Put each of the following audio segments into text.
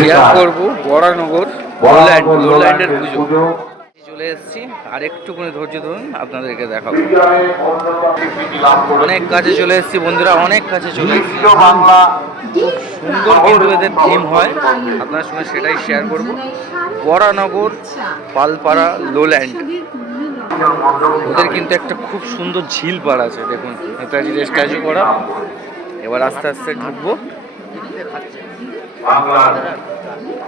Share করবো বরানগর লোল্যান্ডের পুজো। চলে এসেছি, আর একটুখানি ধৈর্য ধরুন, আপনাদেরকে দেখাবো। অনেক কাছে চলে এসেছি বন্ধুরা, অনেক কাছে চলে এসেছি। খুব সুন্দর কিন্তু এদের থিম হয়, আপনার সঙ্গে সেটাই শেয়ার করব। বরানগর পালপাড়া লোল্যান্ড, ওদের কিন্তু একটা খুব সুন্দর ঝিল পাড় আছে, দেখুন নেতাজির স্ট্যাচু করা। এবার আস্তে আস্তে ঢুকবো,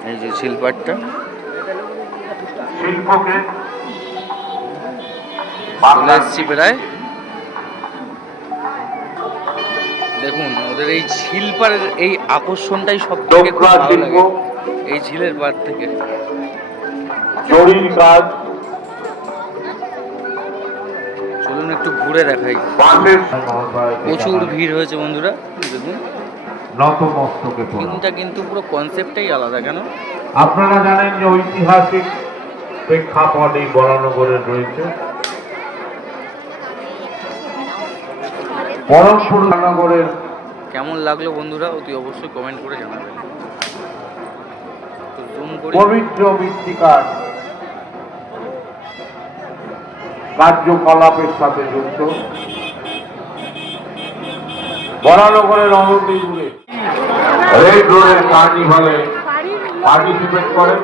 এই যে ঝিল পাড়টা। চলে এসছি প্রায়, দেখুন ওদের এই ঝিল পাড়ের এই আকর্ষণটাই সব থেকে খুব ভালো লাগে, এই ঝিলের পাড় থেকে। চলুন একটু ঘুরে দেখাই। প্রচুর ভিড় হয়েছে বন্ধুরা, দেখুন থিমটা কিন্তু পুরো কনসেপ্টটাই আলাদা। কেন আপনারা জানেন যে ঐতিহাসিক প্রেক্ষাপট এই বরানগরে রয়েছে। বরানগরের কেমন লাগলো বন্ধুরা অতি অবশ্যই কমেন্ট করে জানাবেন। পবিত্র মৃত্তিকার কার্যকলাপের সাথে যুক্ত বরানগরের অনতিদূরে রেড রোডের কার্নিভালে পার্টিসিপেট করেন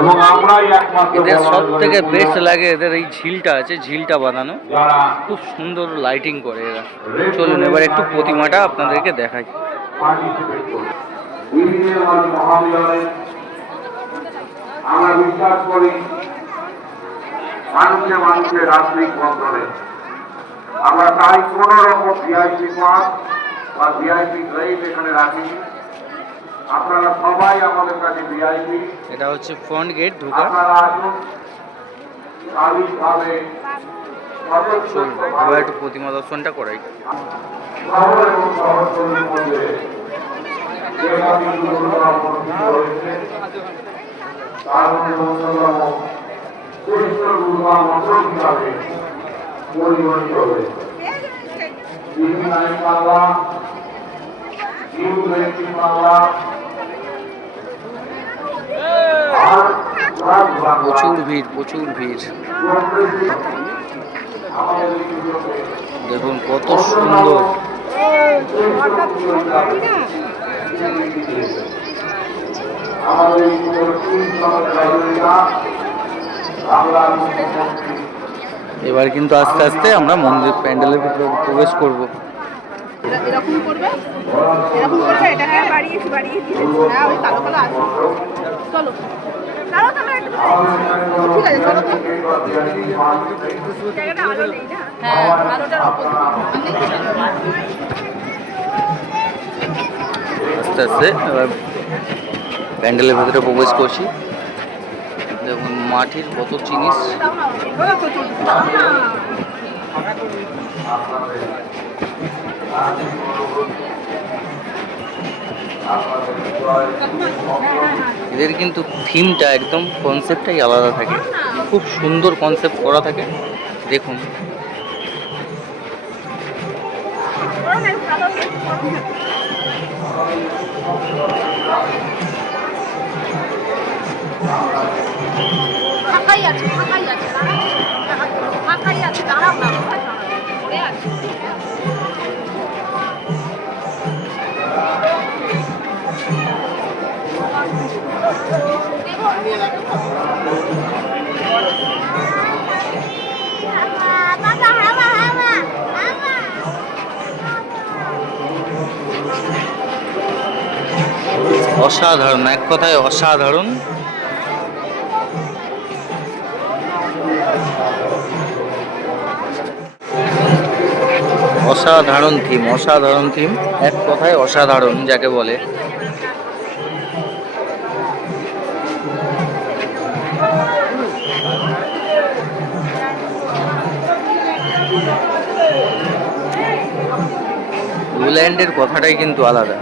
এবং আমরাই একমাত্র। এদের সব থেকে বেস্ট লাগে এদের এই ঝিলটা আছে, ঝিলটা বানানো খুব সুন্দর লাইটিং করে এরা। চলুন এবার একটু প্রতিমাটা আপনাদেরকে দেখাই। আমরা বিশ্বাস করি মানুষে মানুষের রাজনৈতিক বন্ধনে আমরা তাই কোন রকম ভিআইপি পাস বা ভিআইপি গ্রেড এখানে রাখিনি। আপনারা সবাই আমাদের কাছে ভিআইপি। এটা হচ্ছে ফ্রন্ট গেট ঢোকা। আপনারা আসুন স্বাভাবিকভাবে এবার একটু প্রতিমা দর্শনটা করাই। শহর এবং শহরতলির মধ্যে যে মন্দিরগুলো রয়েছে তার মধ্যে অন্যতম কৃষ্ণ দুর্গা মন্দির হিসাবে পরিগণিত হয়েছে। বাংলা, বাংলা, প্রচুর ভিড়, প্রচুর ভিড়। দেখুন কত সুন্দর। এবার কিন্তু আস্তে আস্তে আমরা মন্দির প্যান্ডেলের ভিতরে প্রবেশ করব। এরকম করবে, এরকম করবে, এটাকে বাড়িয়ে দিয়েছে না, ওই কালো কালো আছে। চলো দাঁড়াও, তাহলে একটু ঠিক আছে, চলো তো। জায়গাটা আলো নেই না? হ্যাঁ, আলোটার আস্তে আস্তে এবার প্যান্ডেলের ভিতরে প্রবেশ করছি। দেখুন মাটির কত জিনিস। এদের কিন্তু থিমটা একদম কনসেপ্টটাই আলাদা থাকে, খুব সুন্দর কনসেপ্ট করা থাকে। দেখুন ফাঁকাই আছে, ফাঁকাই আছে, ফাঁকাই আছে, দাঁড়াও না, পড়ে আছে। অসাধারণ, এক কথায় অসাধারণ। অসাধারণ থিম, অসাধারণ থিম, এক কথায় অসাধারণ যাকে বলে। লোল্যান্ডের কথাটাই কিন্তু আলাদা।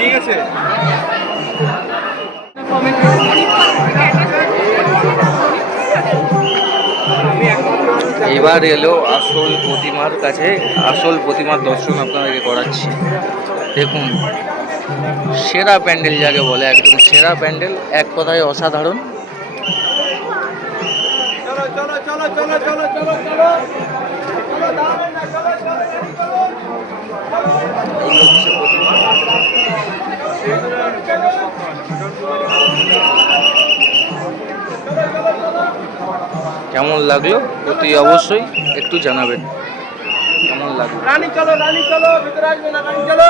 ঠিক আছে। এবার এলো আসল প্রতিমার কাছে, আসল প্রতিমার দর্শন আপনাদেরকে করাচ্ছি। দেখুন, সেরা প্যান্ডেল যাকে বলে, একদম সেরা প্যান্ডেল, এক কথায় অসাধারণ। চলো চলো চলো চলো চলো চলো এই হচ্ছে প্রতিমা। কেমন লাগলো অতি অবশ্যই একটু জানাবেন কেমন লাগলো। রানী চলো ভিতরে আসবে না, রানী চলো।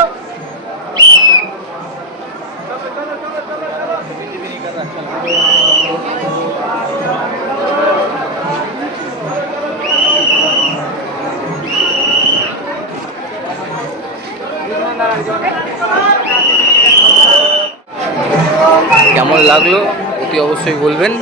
কেমন লাগলো অতি অবশ্যই বলবেন।